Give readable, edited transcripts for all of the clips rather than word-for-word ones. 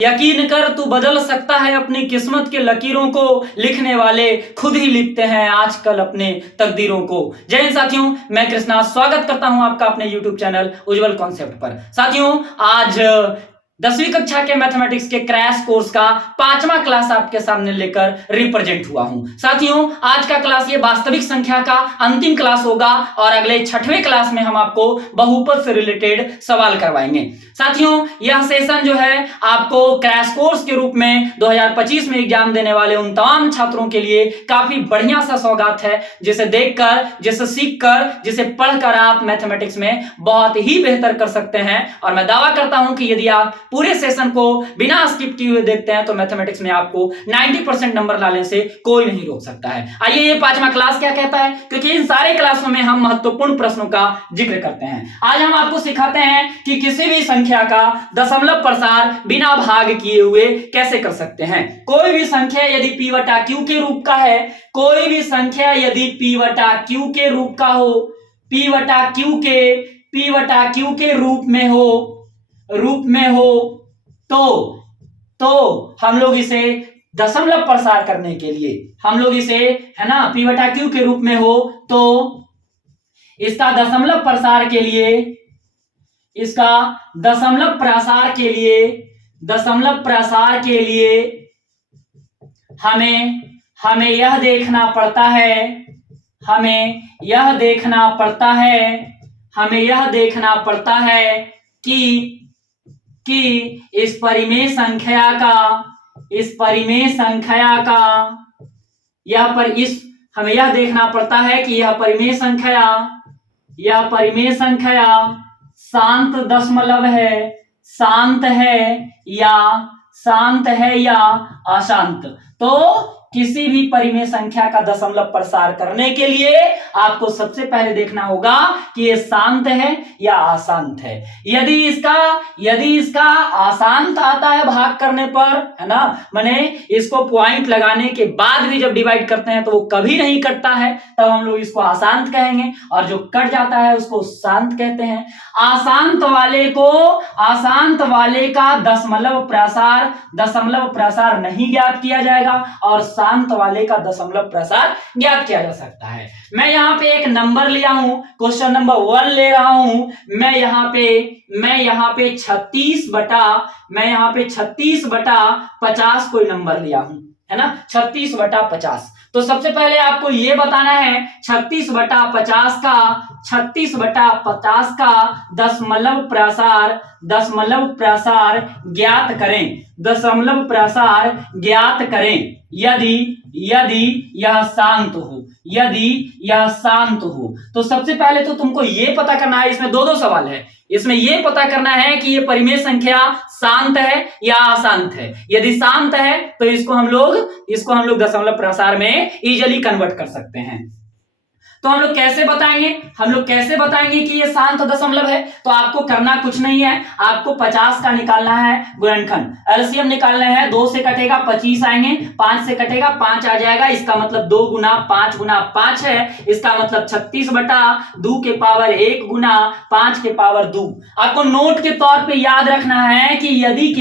यकीन कर तू बदल सकता है अपनी किस्मत के लकीरों को, लिखने वाले खुद ही लिखते हैं आजकल अपने तकदीरों को। जय हिंद साथियों, मैं कृष्णा स्वागत करता हूं आपका अपने YouTube चैनल उज्जवल कॉन्सेप्ट पर। साथियों, आज 10वीं कक्षा के मैथमेटिक्स के क्रैश कोर्स का 5वां क्लास आपके सामने लेकर रिप्रेजेंट हुआ हूं। साथियों, आज का क्लास ये वास्तविक संख्या का अंतिम क्लास होगा और अगले 6वें क्लास में हम आपको बहुपद से रिलेटेड सवाल करवाएंगे। साथियों, यह सेशन जो है आपको क्रैश कोर्स के रूप में 2025 में एग्जाम देने वाले उन तमाम छात्रों के लिए काफी बढ़िया सा सौगात है, जिसे देखकर, जिसे सीखकर, जिसे पढ़कर आप मैथमेटिक्स में बहुत ही बेहतर कर सकते हैं। और मैं दावा करता हूं कि यदि आप पूरे सेशन को बिना स्किप किए हुए देखते हैं तो मैथमेटिक्स में आपको 90% नंबर लाने से कोई नहीं रोक सकता है। आइए, ये 5वां क्लास क्या कहता है, क्योंकि इन सारे क्लासों में हम महत्वपूर्ण प्रश्नों का जिक्र करते हैं। आज हम आपको सिखाते हैं कि किसी भी संख्या का दशमलव प्रसार बिना भाग किए हुए कैसे कर सकते हैं। कोई भी संख्या यदि p बटा q के रूप का है, कोई भी संख्या यदि p बटा q के रूप का हो, p बटा q के रूप में हो तो हम लोग इसे दशमलव प्रसार करने के लिए, हम लोग इसे, है ना, p बटा q के रूप में हो तो इसका दशमलव प्रसार के लिए, इसका दशमलव प्रसार के लिए हमें यह देखना पड़ता है कि इस परिमेय संख्या का हमें यह देखना पड़ता है कि यह परिमेय संख्या शांत दशमलव है, शांत है या अशांत। तो किसी भी परिमेय संख्या का दशमलव प्रसार करने के लिए आपको सबसे पहले देखना होगा कि ये शांत है या अशांत है। यदि इसका अशांत आता है भाग करने पर, है ना, माने इसको पॉइंट लगाने के बाद भी जब डिवाइड करते हैं तो वो कभी नहीं कटता है, तब हम लोग इसको अशांत कहेंगे, और जो कट जाता है उसको शांत कहते हैं। अशांत वाले का दशमलव प्रसार नहीं ज्ञात किया जाएगा और शांत वाले का दशमलव प्रसार ज्ञात किया जा सकता है। मैं यहाँ पे एक नंबर लिया हूं, क्वेश्चन नंबर 1 ले रहा हूं। मैं यहाँ पे 36 बटा 50 कोई नंबर लिया हूं, है ना, 36 बटा 50। तो सबसे पहले आपको ये बताना है 36 बटा 50 का दशमलव प्रसार ज्ञात करें यदि यह शांत हो। तो सबसे पहले तो तुमको ये पता करना है, इसमें दो सवाल है, इसमें ये पता करना है कि ये परिमेय संख्या शांत है या अशांत है। यदि शांत है तो इसको हम लोग दशमलव प्रसार में इजीली कन्वर्ट कर सकते हैं। तो हम लोग कैसे बताएंगे कि ये शांत दशमलव है? तो आपको करना कुछ नहीं है, आपको 50 का निकालना है गुणनखंड, एलसीएम निकालना है। 2 से कटेगा 25 आएंगे, 5 से कटेगा 5 आ जाएगा। इसका मतलब 2 गुना 5 है, इसका मतलब 36 बटा 2 के पावर 1 गुना 5 के पावर 2। आपको नोट के तौर पे याद रखना है कि यदि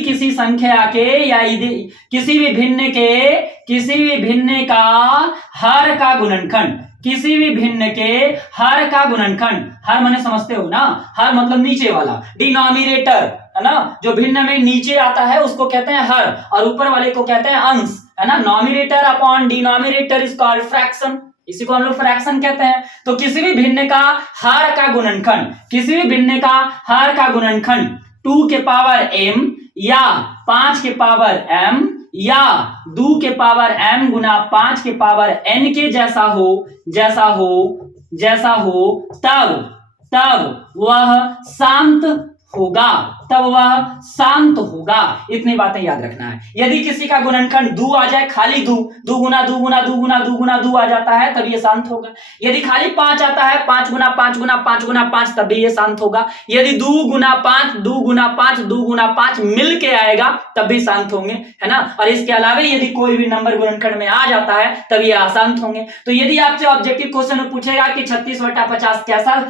किसी संख्या के या किसी भी भिन्न का हर का गुणनखंड, हर माने समझते हो ना, हर मतलब नीचे वाला, डिनोमिनेटर, है ना, जो भिन्न में नीचे आता है उसको कहते हैं हर, और ऊपर वाले को कहते हैं अंश, है ना। Nominator upon denominator is called fraction, इसी को हम लोग फ्रैक्शन कहते हैं। तो किसी भी भिन्न का हर का गुणनखंड 2 के पावर m या 5 के पावर m या 2 के पावर m गुना 5 के पावर n के जैसा हो तब वह शांत होगा। इतनी बातें याद रखना है। यदि किसी का गुणनखंड 2 आ जाए, खाली 2 गुना 2 गुना 2 गुना 2 गुना 2 आ जाता है, तब ये शांत होगा। यदि खाली 5 आता है, 5 गुना 5 गुना 5 गुना 5, तब भी ये शांत होगा। यदि 2 गुना 5 2 गुना 5 2 गुना 5 मिल के आएगा, तब भी शांत होंगे, है ना। और इसके अलावा यदि कोई भी नंबर गुणनखंड में आ जाता है, तब ये अशांत होंगे। तो यदि आपसे ऑब्जेक्टिव क्वेश्चन में पूछेगा कि 36 बटा 50 कैसा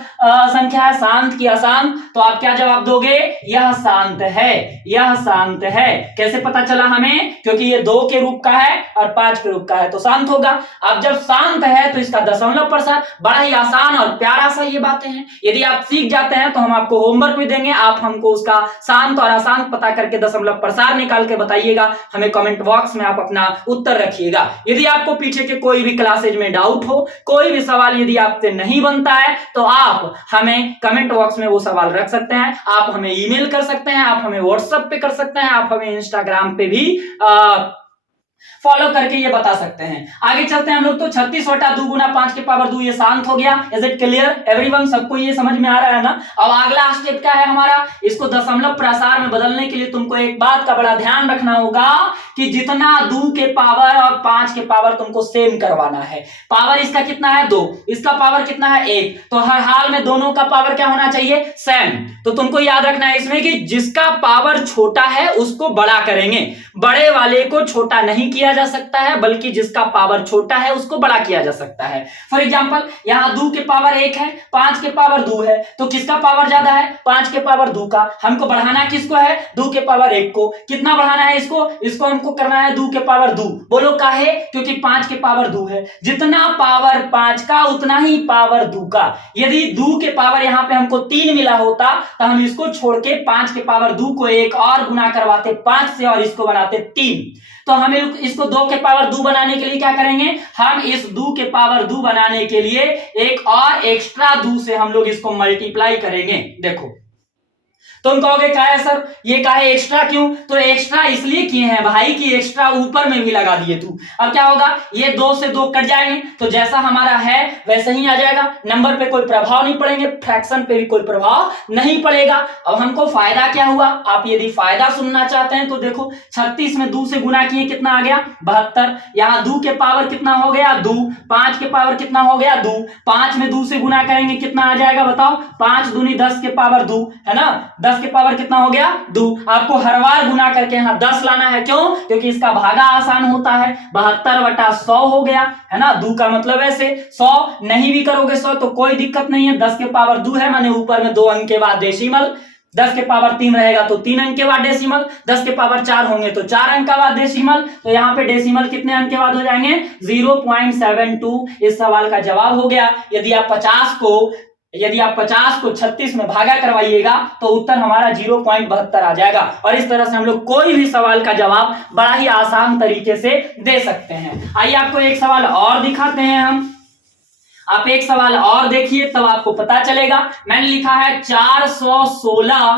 संख्या है, शांत की अशांत, तो आप क्या जवाब दोगे, यह शांत है, यह शांत है। कैसे पता चला हमें? क्योंकि ये 2 के रूप का है और 5 के रूप का है तो शांत होगा। अब जब शांत है तो इसका दशमलव प्रसार, बड़ा ही आसान और प्यारा सा ये बातें हैं। यदि आप सीख जाते हैं तो हम आपको होमवर्क भी देंगे, आप हमको उसका शांत और अशांत पता करके दशमलव प्रसार निकाल के बताइएगा, हमें कमेंट बॉक्स में आप अपना उत्तर रखिएगा। यदि आपको पीछे के कोई भी क्लासेज में डाउट हो, कोई भी सवाल यदि आपसे नहीं बनता है तो आप हमें कमेंट बॉक्स में वो सवाल रख सकते हैं, आप हमें ईमेल कर सकते हैं, आप हमें व्हाट्सएप पे कर सकते हैं, आप हमें इंस्टाग्राम पे भी फॉलो करके ये बता सकते हैं। आगे चलते हैं हम लोग। तो 36 बटा 2 गुना 5 के पावर 2 ये शांत हो गया। Is it clear everyone? सबको ये समझ में आ रहा है ना? अब अगला स्टेप क्या है हमारा? इसको दशमलव प्रसार में बदलने के लिए तुमको एक बात का बड़ा ध्यान रखना होगा कि जितना 2 के पावर और 5 के पावर तुमको सेम करवाना है। पावर इसका कितना है? 2, इसका पावर कितना है? 1, तो हर हाल में दोनों का पावर क्या होना चाहिए? सेम। तो तुमको याद रखना है इसमें कि जिसका पावर छोटा है उसको बड़ा करेंगे, बड़े वाले को छोटा नहीं किया जा सकता है, बल्कि जिसका पावर छोटा है उसको बड़ा किया जा सकता है। फॉर एग्जांपल यहां 2 के पावर 1 है, 5 के पावर 2 है, तो किसका पावर ज्यादा है? 5 के पावर 2 का। हमको बढ़ाना किसको है? 2 के पावर 1 को। कितना बढ़ाना है इसको? इसको हमको करना है 2 के पावर 2। बोलो काहे? क्योंकि 5 के पावर 2 है, जितना पावर 5 का उतना ही पावर 2 का। यदि 2 के पावर यहां पे हमको 3 मिला होता तो हम इसको छोड़ के 5 के पावर 2 को एक और गुना करवाते 5 से और इसको बनाते 3। तो हमें इसको 2 के पावर 2 बनाने के लिए क्या करेंगे? हम इस 2 के पावर 2 बनाने के लिए एक और एक्स्ट्रा 2 से हम लोग इसको मल्टीप्लाई करेंगे। देखो, तुम कहोगे क्या है सर, ये क्या है एक्स्ट्रा क्यों? तो एक्स्ट्रा इसलिए किए हैं भाई कि एक्स्ट्रा ऊपर में भी लगा दिए तू। अब क्या होगा? ये 2 से 2 कट जाएंगे तो जैसा हमारा है वैसे ही आ जाएगा, नंबर पे कोई प्रभाव नहीं पड़ेंगे, फ्रैक्शन पे भी कोई प्रभाव नहीं पड़ेगा। अब हमको फायदा क्या हुआ? आप यदि फायदा सुनना चाहते हैं तो देखो, 36 में 2 से गुना किए कितना आ गया? 72। यहां 2 के पावर कितना हो गया? 2। 5 के पावर कितना हो गया? 2। 5 में 2 से गुना करेंगे कितना आ जाएगा बताओ? 5 दूनी 10 के पावर 2 है ना। 10 के पावर कितना हो गया? 2। आपको हर बार गुना करके यहां 10 लाना है। क्यों? क्योंकि इसका भागा आसान होता है। 72 बटा 100 हो गया है ना। 2 का मतलब ऐसे 100 नहीं भी करोगे 100 तो कोई दिक्कत नहीं है। 10 के पावर 2 है, माने ऊपर में 2 अंक के बाद डेसिमल। 10 के पावर 3 रहेगा तो 3 अंक के बाद डेसिमल। 10 के पावर 4 होंगे तो 4 अंक के बाद डेसिमल। तो यहाँ पे डेसिमल कितने अंक के बाद हो जाएंगे? 0.72। इस सवाल का जवाब हो गया। यदि आप 50 को 36 में भागा करवाइएगा तो उत्तर हमारा 0.72 आ जाएगा। और इस तरह से हम लोग कोई भी सवाल का जवाब बड़ा ही आसान तरीके से दे सकते हैं। आइए आपको एक सवाल और दिखाते हैं हम। आप एक सवाल और देखिए तब आपको पता चलेगा। मैंने लिखा है 416,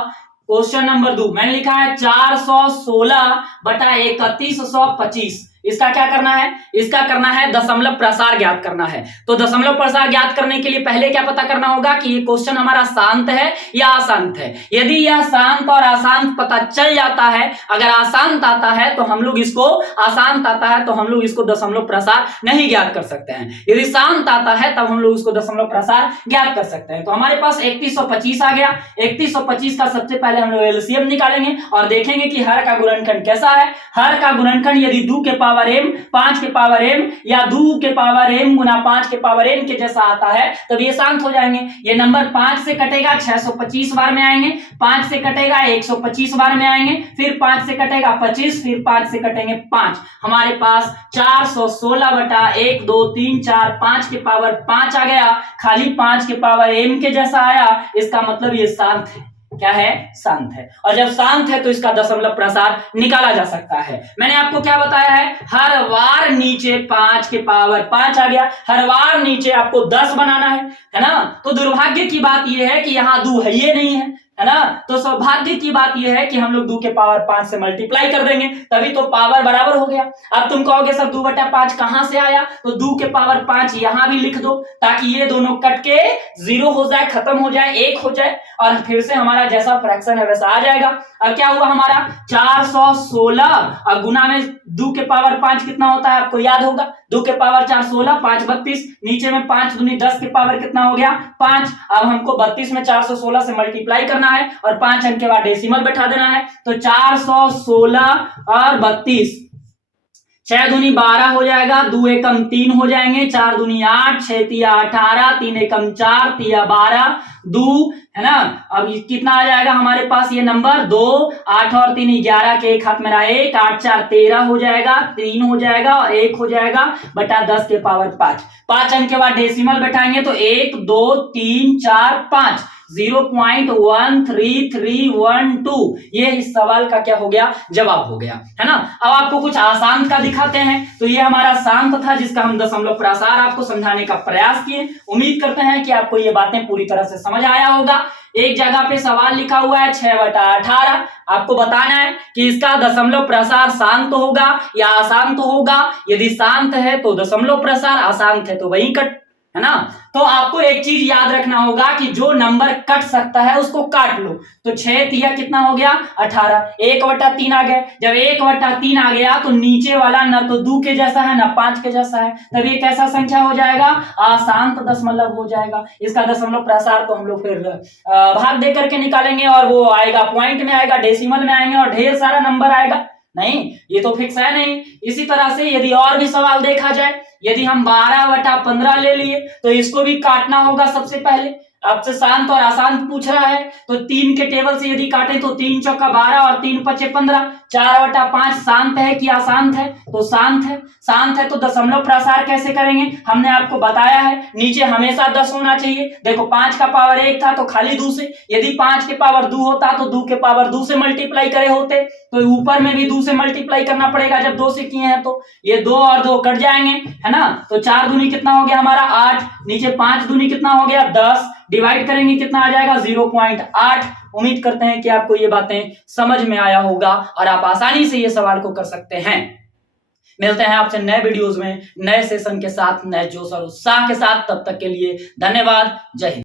क्वेश्चन नंबर 2 मैंने लिखा है 416 बटा 3125। इसका क्या करना है? इसका करना है दशमलव प्रसार ज्ञात करना है। तो दशमलव प्रसार ज्ञात करने के लिए पहले क्या पता करना होगा कि ये क्वेश्चन हमारा शांत है या अशांत है। यदि यह शांत और अशांत पता चल जाता है, अगर अशांत आता है तो हम लोग इसको, अशांत आता है तो हम लोग इसको दशमलव प्रसार नहीं ज्ञात कर सकते हैं। यदि शांत आता है तब हम लोग इसको दशमलव प्रसार ज्ञात कर सकते हैं। तो हमारे पास 3125 आ गया। 3125 का सबसे पहले हम लोग एलसीएम निकालेंगे और देखेंगे कि हर का गुणनखंड कैसा है। हर का गुणनखंड यदि 2 के पावर m 5 के पावर m या 2 के पावर m गुना 5 के पावर m के जैसा आता है तब ये शांत हो जाएंगे। ये नंबर 5 से कटेगा 625 बार में आएंगे, 5 से कटेगा 125 बार में आएंगे, फिर 5 से कटेगा 25, फिर 5 से कटेंगे 5। हमारे पास 416 बटा 1 2 3 4 5 के पावर 5 आ गया। खाली 5 के पावर m के जैसा आया, इसका मतलब ये शांत है। क्या है? शांत है। और जब शांत है तो इसका दशमलव प्रसार निकाला जा सकता है। मैंने आपको क्या बताया है? हर बार नीचे 5 के पावर 5 आ गया, हर बार नीचे आपको 10 बनाना है ना। तो दुर्भाग्य की बात यह है कि यहाँ 2 है, ये नहीं है ना। तो सौभाग्य की बात यह है कि हम लोग 2 के पावर 5 से मल्टीप्लाई कर देंगे, तभी तो पावर बराबर हो गया। अब तुम कहोगे सर 2 बटा 5 कहां से आया? तो 2 के पावर 5 यहां भी लिख दो ताकि ये दोनों कट के 0 हो जाए, खत्म हो जाए, 1 हो जाए और फिर से हमारा जैसा फ्रैक्शन है वैसा आ जाएगा। अब क्या हुआ हमारा? 416 और गुना में 2 के पावर 5 कितना होता है आपको याद होगा? 2 के पावर 4 16, 5 32, नीचे में 5 दूनी 10 के पावर कितना हो गया? 5। अब हमको 32 में 416 से मल्टीप्लाई करना है और 5 अंक के बाद डेसिमल बैठा देना है। तो 416 और 32 6 दूनी 12 हो जाएगा, 2 एकम 3 हो जाएंगे, 4 दूनी 8, 6 तिया 18, 3 एकम 4, तिया 12, 2 है ना। अब कितना आ जाएगा हमारे पास ये नंबर 2, 8 और 3 11 के एक हाथ में रहा 1, 8 4 13 हो जाएगा, 3 हो जाएगा और 1 हो जाएगा बटा 10 के पावर 5। 5 अंक के बाद डेसिमल बैठाएंगे तो 1 2 3 4 5, 0.13312 ये इस सवाल का क्या हो गया, जवाब हो गया, है ना। अब आपको कुछ आसान का दिखाते हैं। तो ये हमारा शांत था जिसका हम दशमलव प्रसार आपको समझाने का प्रयास किए। उम्मीद करते हैं कि आपको ये बातें पूरी तरह से समझ आया होगा। एक जगह पे सवाल लिखा हुआ है 6/18, आपको बताना है कि इसका दशमलव प्रसार शांत होगा या अशांत होगा। यदि शांत है तो दशमलव प्रसार, अशांत है तो वही कट, है ना। तो आपको एक चीज याद रखना होगा कि जो नंबर कट सकता है उसको काट लो। तो 6 तिया कितना हो गया 18, 1/3 आ गए। जब 1/3 आ गया तो नीचे वाला ना तो 2 के जैसा है ना 5 के जैसा है, तब ये कैसा संख्या हो जाएगा, अशांत दशमलव हो जाएगा। इसका दशमलव प्रसार तो हम लोग फिर भाग दे करके निकालेंगे और वो आएगा पॉइंट में आएगा, डेसिमल में आएंगे और ढेर सारा नंबर आएगा। नहीं, ये तो फिक्स है नहीं। इसी तरह से यदि और भी सवाल देखा जाए, यदि हम 12/15 ले लिए तो इसको भी काटना होगा सबसे पहले। आपसे शांत और अशांत पूछ रहा है तो 3 के टेबल से यदि काटें तो 3 चौका 12 और 3 पचे 15। 4/5 शांत है कि अशांत है, तो शांत है। शांत है तो दशमलव प्रसार कैसे करेंगे, हमने आपको बताया है। नीचे हमेशा 10 होना चाहिए। देखो 5 का पावर 1 था तो खाली 2 से, यदि 5 के पावर 2 होता तो 2 के पावर 2 से मल्टीप्लाई करे होते तो ऊपर में भी 2 से मल्टीप्लाई करना पड़ेगा जब 2 से किए हैं तो। ये 2 और 2 कट जाएंगे, है ना। तो 4 दूनी कितना हो गया हमारा 8, नीचे 5 दूनी कितना हो गया 10, डिवाइड करेंगे कितना आ जाएगा 0.8। उम्मीद करते हैं कि आपको ये बातें समझ में आया होगा और आप आसानी से ये सवाल को कर सकते हैं। मिलते हैं आपसे नए वीडियोस में, नए सेशन के साथ, नए जोश और उत्साह के साथ। तब तक के लिए धन्यवाद। जय हिंद।